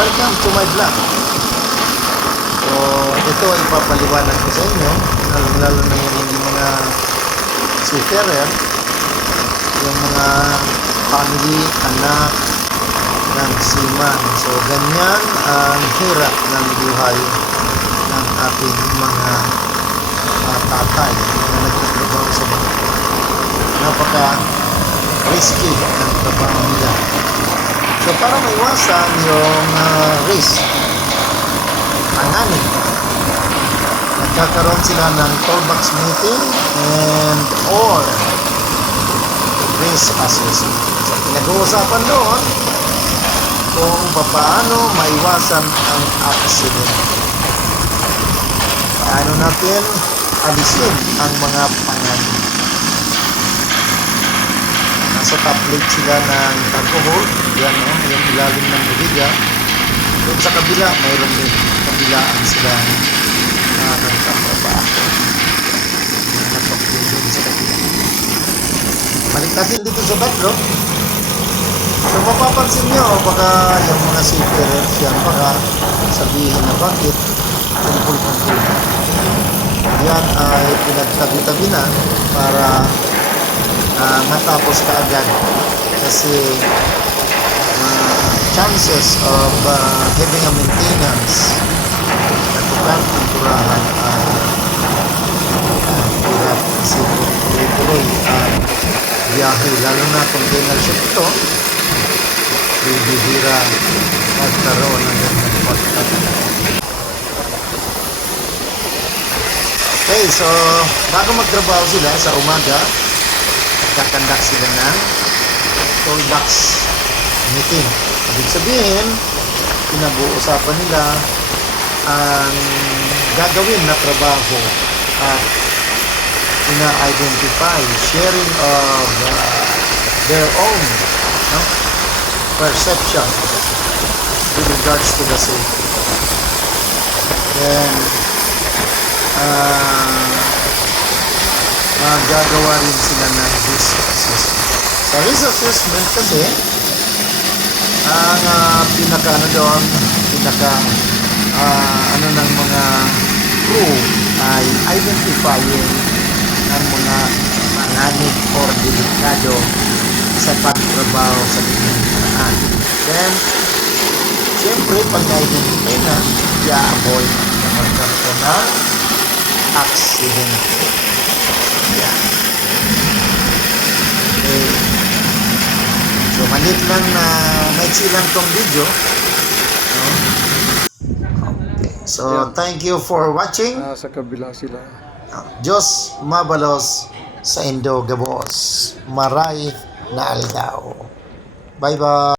welcome to my vlog. So, ito ay ipapaliwanag ko sa inyo, lalo na yung mga seafarer, yung mga family, anak ng seaman. So, ganyan ang hirap ng buhay ng ating mga tatay na nagtatrabaho sa mga. Napaka-risky ng trabaho nila. So, para maiwasan yung risk, hanganin, nagkakaroon sila ng toolbox meeting and or risk assessment. So, pinag-uusapan doon kung paano maiwasan ang accident. Paano natin alisin ang mga panganib. Nasa top plate sila ng cargo hold. Yan, yung ilalim ng buliga. Doon sa kabila, mayroon din kabilaan sila nagtatrabaho. Napag-din doon sa kabila. Balik natin dito sa backdrop. So, mapapansin nyo, baka yung mga seafarers yan, baka sabihin na bakit kumpul-kumpul. Yan ay pinagtabi-tabi na para matapos ka agad. Kasi chances of having a maintenance at tukang pinturahan ay hirap kasi tuloy-tuloy ang biyahe. Lalo na container ship ito, bibihira magkaroon ng ganyan pagkakataon. Okay, so bago magtrabaho sila sa umaga, kakandak sila ng toolbox meeting. Ibig sabihin, pinag-uusapan nila ang gagawin na trabaho at ina-identify sharing of their own perception with regards to the safety. Then, gagawa rin sila ng risk assessment. Sa risk assessment kasi, ang ng mga crew ay identifying ang mga panganib or delikado sa pagtrabaho sa kanyang paraan. Then, siyempre, pag na-identify na, i-avoid na magkaroon ng accident. Yan. Okay. So, malit lang na maiksi lang tong video. Okay. So, thank you for watching. Sa kabila sila. Diyos mabalos sa Indo Gabos. Maray na aldaw. Bye-bye.